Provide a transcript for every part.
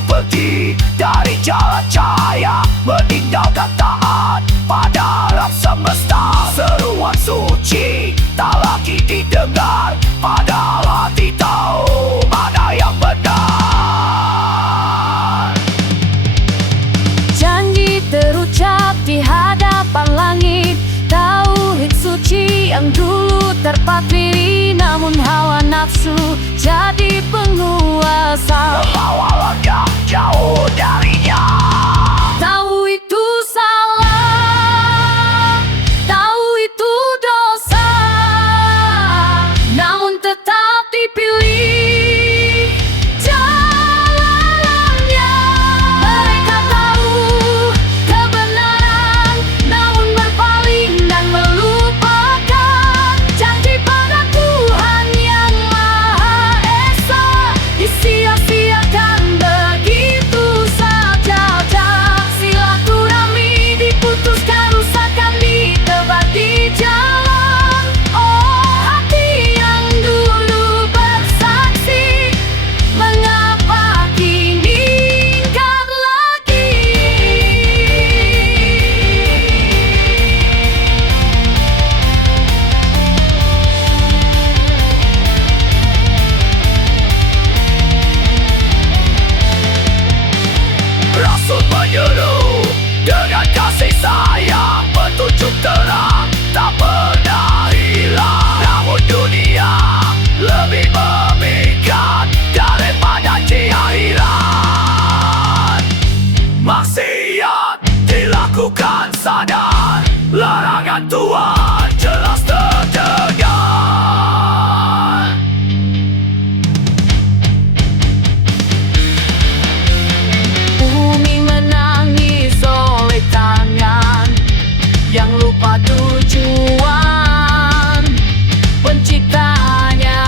yang pergi dari jalan cahaya, meninggalkan taat pada alam semesta. Seruan suci tak lagi didengar, padahal hati tahu mana yang benar. Janji terucap di hadapan langit, tauhid suci yang dulu terpatri, namun hawa nafsu jadi penguasa. Lawannya jauh darinya. Tahu itu salah, tahu itu dosa, namun tetap dipilih jalannya. Mereka tahu kebenaran, namun berpaling dan melupakan janji pada Tuhan yang Maha Esa. Disia-siakan begitu saja. Silaturahmi diputuskan, rusakan ditebar di jalan. Oh hati yang dulu bersaksi, mengapa kini ingkar lagi? Rasul menyeru dengan kasih sayang, petunjuk terang tak pernah hilang. Namun dunia lebih memikat daripada di akhirat. Maksiat dilakukan sadar, larangan Tuhan jelas terdengar. Bumi menangis oleh tangan yang lupa tujuan penciptanya.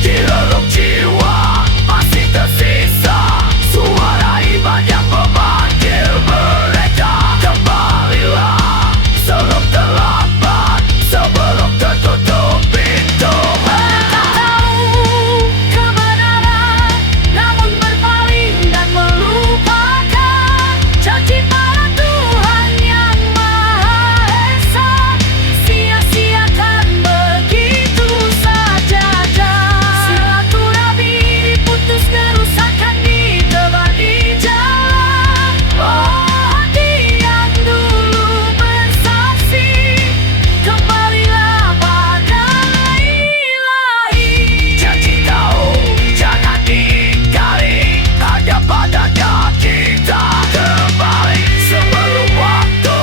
Di relung jiwa masih tersisa suara iman yang memanggil mereka. Kembalilah sebelum terlambat, sebelum tertutup pintu. Mereka tahu kebenaran, namun berpaling dan melupakan janji pada Tuhan yang Maha Esa. Sia-siakan begitu saja. Silaturahmi diputus, kerusakan ditebar di jalan. Oh hati yang dulu bersaksi, kembalilah pada Ilahi. Janji tahu jangan diingkari, hanya padanya kita kembali. Sebelum waktu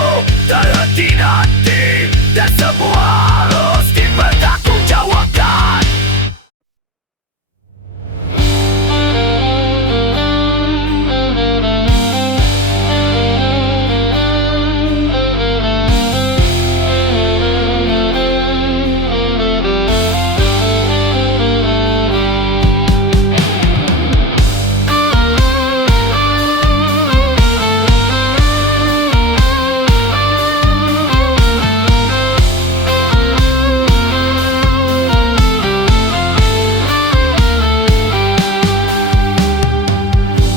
terhenti nanti, dan semua harus dipertanggungjawabkan.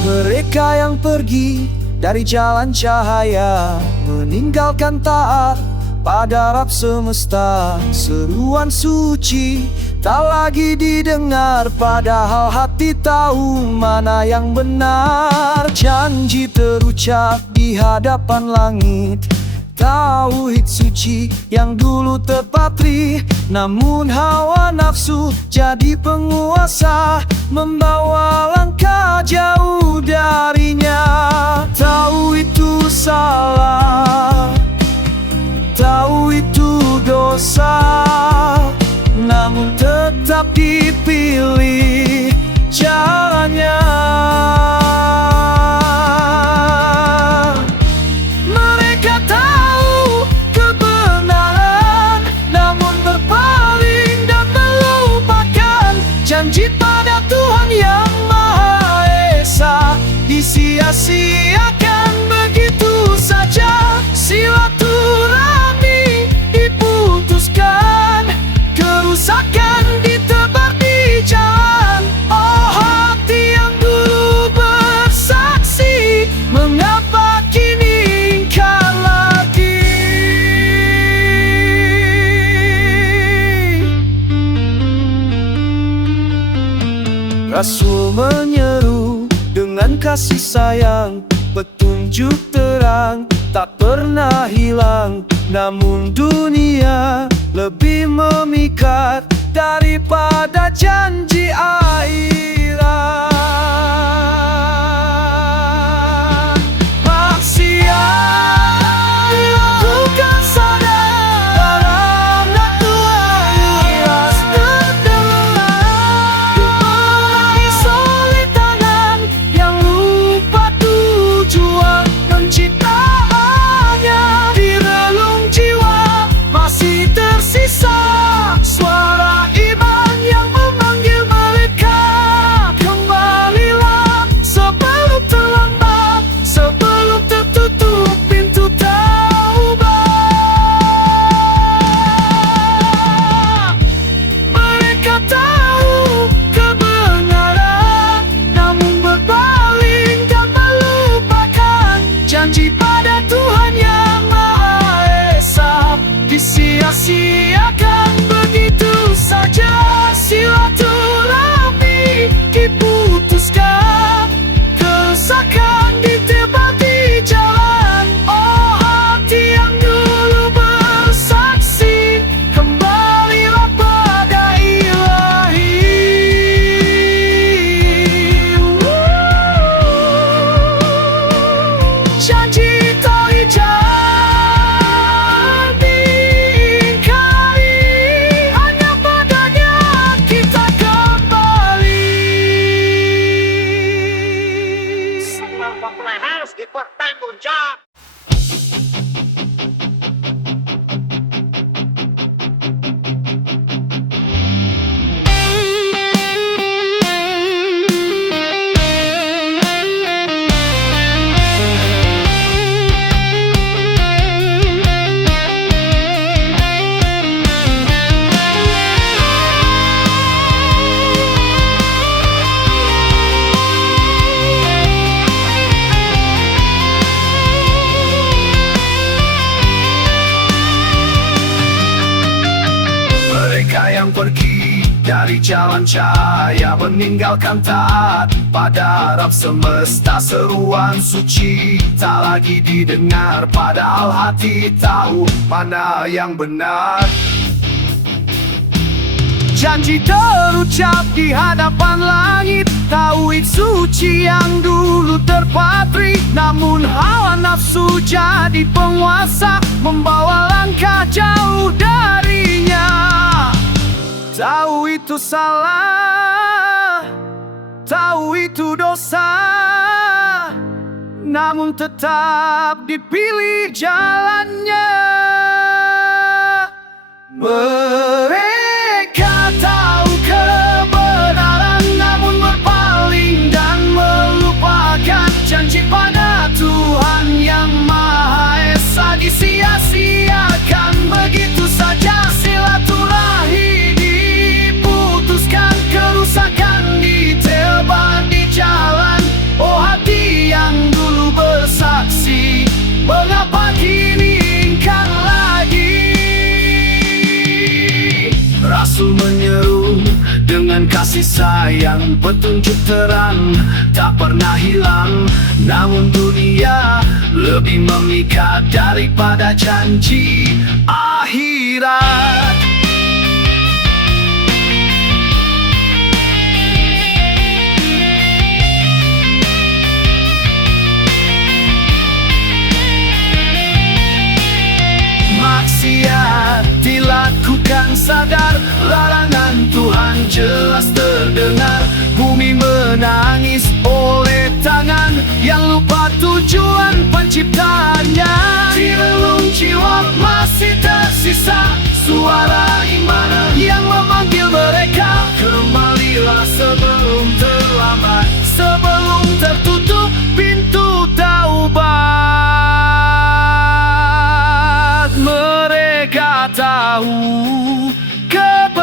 Mereka yang pergi dari jalan cahaya, meninggalkan taat pada Rabb semesta. Seruan suci tak lagi didengar, padahal hati tahu mana yang benar. Janji terucap di hadapan langit, tauhid suci yang dulu terpatri, namun hawa nafsu jadi penguasa, membawa langkah jauh darinya. Tahu itu salah, tahu itu dosa, namun tetap dipilih jalannya. Mereka tahu kebenaran, namun berpaling dan melupakan janji pada Tuhan yang Maha Esa. Disia-siakan begitu saja. Silaturahmi diputuskan, kerusakan ditebar Rasul menyeru dengan kasih sayang, petunjuk terang tak pernah hilang. Namun dunia lebih memikat daripada janji akhirat. Maksiat bukan sadar, anak Tuhan iras terdelah. Dimarahi solid tangan yang lupa tujuan penciptaannya. Di relung jiwa masih tersisa suara iman yang memanggil mereka. Kembalilah sebelum terlambat, sebelum tertutup pintu taubat. Mereka tahu kebenaran, namun berpaling dan melupakan janji pada Tuhan yang Maha Esa. Disia-siakan begitu saja, silaturahmi diputuskan, kerusakan ditebar di jalan. Oh hati yang dulu bersaksi, kembalilah pada Ilahi. Janji tauhid jangan diingkari, hanya padanya kita kembali. Semua pemain harus dipertanggungjawab. Mereka yang pergi dari jalan cahaya, meninggalkan taat pada Rabb semesta. Seruan suci tak lagi didengar, padahal hati tahu mana yang benar. Janji terucap di hadapan langit, tauhid suci yang dulu terpatri. Namun hawa nafsu jadi penguasa, membawa langkah jauh darinya. Tahu itu salah, tahu itu dosa, namun tetap dipilih jalannya. Mereka tahu kebenaran, namun berpaling dan melupakan janji pada Tuhan yang Maha Esa. Disia-siakan begitu saja, silaturahmi diputuskan, kerusakan ditebar di jalan. Oh hati yang dulu bersaksi, mengapa kini ingkar lagi? Rasul menyeru dengan kasih sayang, petunjuk terang tak pernah hilang. Namun dunia lebih memikat daripada janji akhirat. Maksiat dilakukan sadar, larangan Tuhan jelas terdengar. Bumi menangis oleh tangan yang lupa tujuan penciptaannya. Di relung jiwa masih tersisa suara iman yang memanggil mereka. Kembalilah sebelum terlambat, sebelum tertutup pintu taubat. Mereka tahu kebenaran,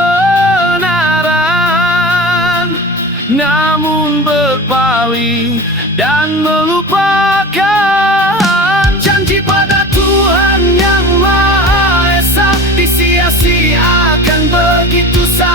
namun berpaling dan melupakan janji pada Tuhan yang Maha Esa. Disia-siakan begitu saja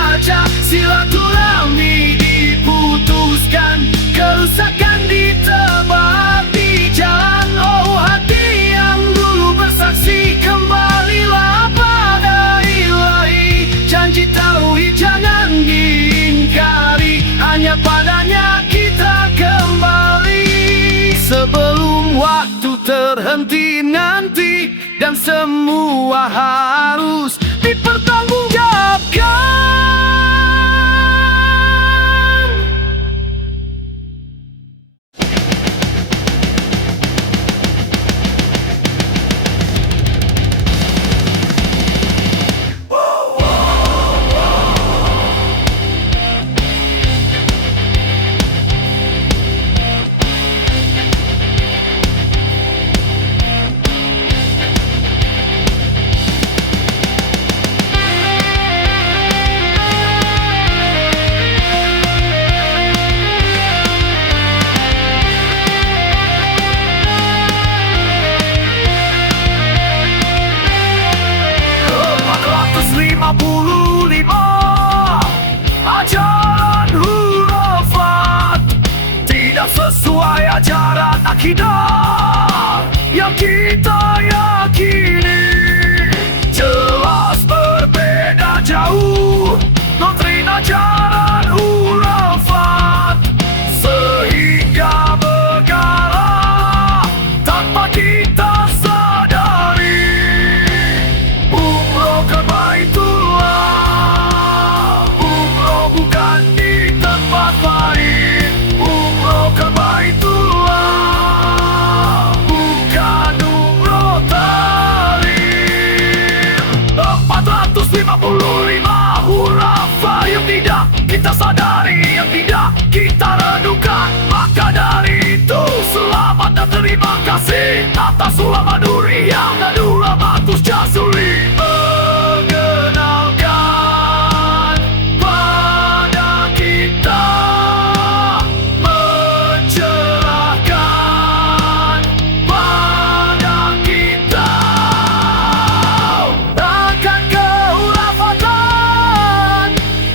berhenti nanti, dan semua harus dipertanggungjawabkan. Ajaran hurufat tidak sesuai ajaran akidah yang kita yakini, jelas berbeda jauh doktrin ajaran hurufat, sehingga mengarah tanpa kita sadari. Umroh ke Baitullah, umroh bukan di tempat lain. Umroh ke Baitullah, bukan umroh talim. 455 huruf yang tidak kita sadari, yang tidak kita renungkan. Maka dari itu selamat dan terima kasih atas ulama nuri yang dan ulama Gus Jazuli mengenalkan pada kita, mencerahkan pada kita akan kehurafatan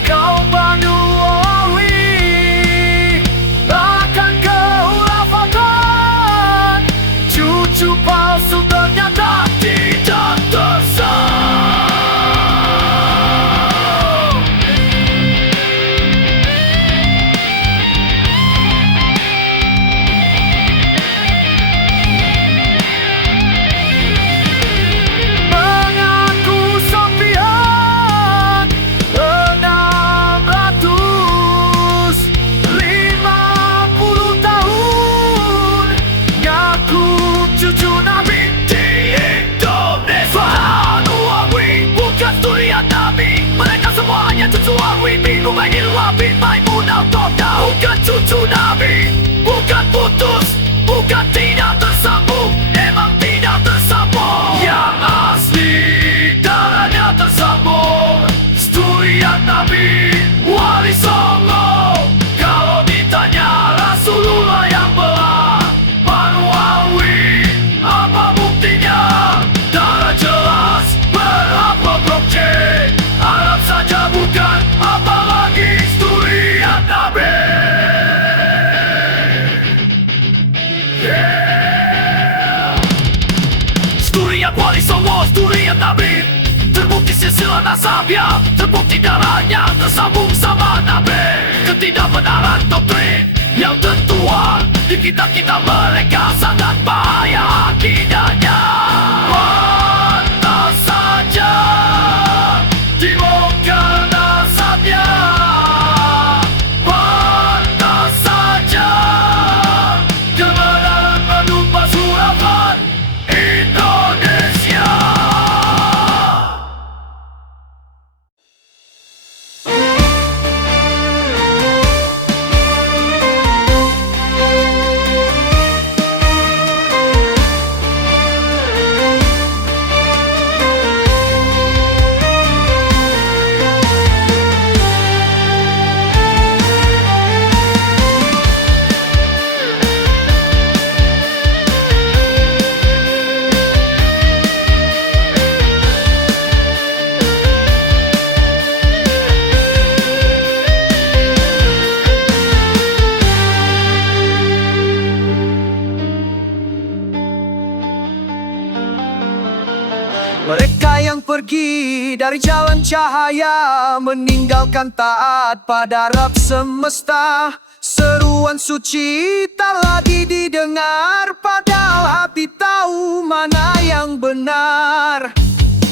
kaum Banu Alwi, akan kehurafatan cucu palsu ternyata tidak tersayang. Mengaku Sofian 650 tahun, ngaku cucu Nabi di Indonesia. Banu Alwi bukan surian Nabi, mereka semuanya cucu Alwi bin Ubaidillah bin Maimunah Al-Qadda. Bukan cucu Nabi, bukan putus, bukan tidak tersambung, emang tidak tersambung. Yang asli darahnya tersambung, surian Nabi Wali Songo. Kalau ditanya Rasulullah yang belah Banu Alwi, apa buktinya? Darah jelas berapa blok C, Arab saja bukan, apalagi surian Nabi. Surian Wali Songo, surian Nabi, terbukti silsilah nasabnya, terbukti darahnya tersambung sama Nabi. Ketidakbenaran doktrin yang tertuang di kitab-kitab mereka sangat bahaya akidahnya. Pantas saja dibongkar nasabnya, pantas saja kebenaran menumpas hurafat Indonesia. Mereka yang pergi dari jalan cahaya, meninggalkan taat pada Rabb semesta, Seruan suci tak lagi didengar, padahal hati tahu mana yang benar.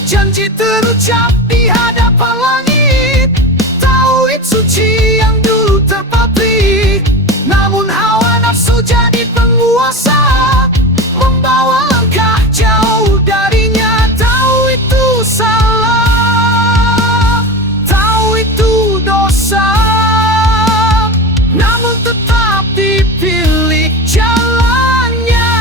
Janji terucap di hadapan langit, tauhid suci yang dulu terpatri. Namun hawa nafsu jadi penguasa, membawa langkah jauh darinya. Tahu itu salah, tahu itu dosa, namun tetap dipilih jalannya.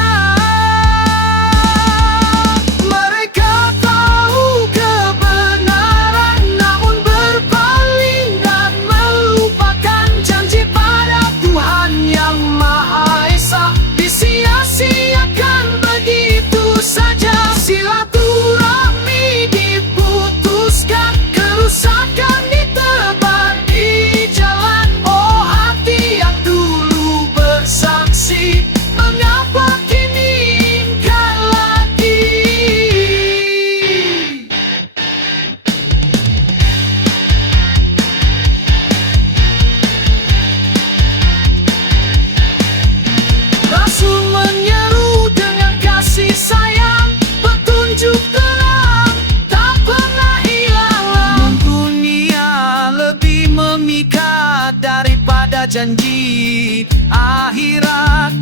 Mereka tahu kebenaran, namun berpaling dan melupakan janji pada Tuhan yang Maha Esa. Disia-siakan begitu saja, silaturahmi diputuskan, kerusakan ditebar di jalan. Oh hati yang dulu bersaksi, mengapa kini ingkar lagi? Rasul menyeru dengan kasih sayang, petunjuk terang tak pernah hilang. Dunia lebih memikat daripada janji akhirat.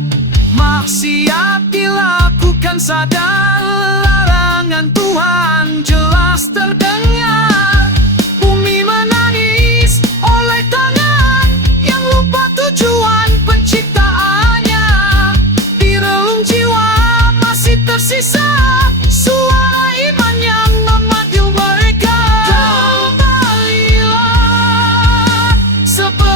Maksiat dilakukan sadar, larangan Tuhan jelas terdengar. Bumi menangis oleh tangan yang lupa tujuan penciptaannya. Di relung jiwa masih tersisa suara iman yang memanggil mereka. Kembalilah seperti